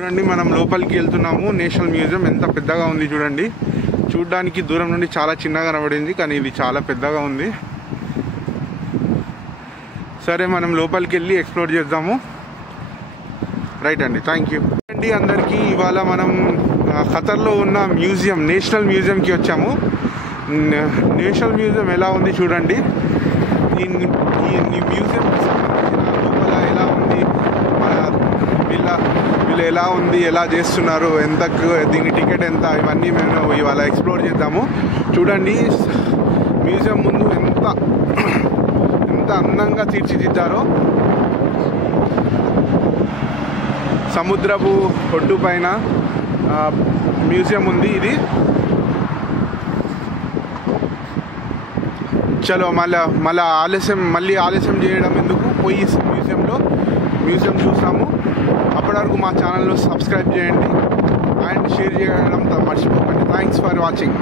చూడండి, మనం లోపలికి వెళ్తున్నాము. నేషనల్ మ్యూజియం ఎంత పెద్దగా ఉంది చూడండి. చూడడానికి దూరం నుండి చాలా చిన్నగా కనబడింది, కానీ ఇది చాలా పెద్దగా ఉంది. సరే, మనం లోపలికి వెళ్ళి ఎక్స్ప్లోర్ చేద్దాము. రైట్ అండి, థ్యాంక్ యూ అండి అందరికీ. ఇవాళ మనం ఖతర్లో ఉన్న మ్యూజియం, నేషనల్ మ్యూజియంకి వచ్చాము. నేషనల్ మ్యూజియం ఎలా ఉంది చూడండి. ఈ మ్యూజియం లోపల ఎలా ఉంది, మన వీళ్ళు ఎలా ఉంది, ఎలా చేస్తున్నారు, ఎంత దీని టికెట్ ఎంత, ఇవన్నీ మేము ఇవాళ ఎక్స్ప్లోర్ చేద్దాము. చూడండి, మ్యూజియం ముందు ఎంత అందంగా తీర్చిదిద్దారో. సముద్రపు ఒడ్డు పైన మ్యూజియం ఉంది ఇది. చలో మళ్ళీ ఆలస్యం చేయడం ఎందుకు, పోయి మ్యూజియం చూసాము. అప్పటి వరకు మా ఛానల్లో సబ్స్క్రైబ్ చేయండి అండ్ షేర్ చేయడం మర్చిపోకండి. Thanks for watching.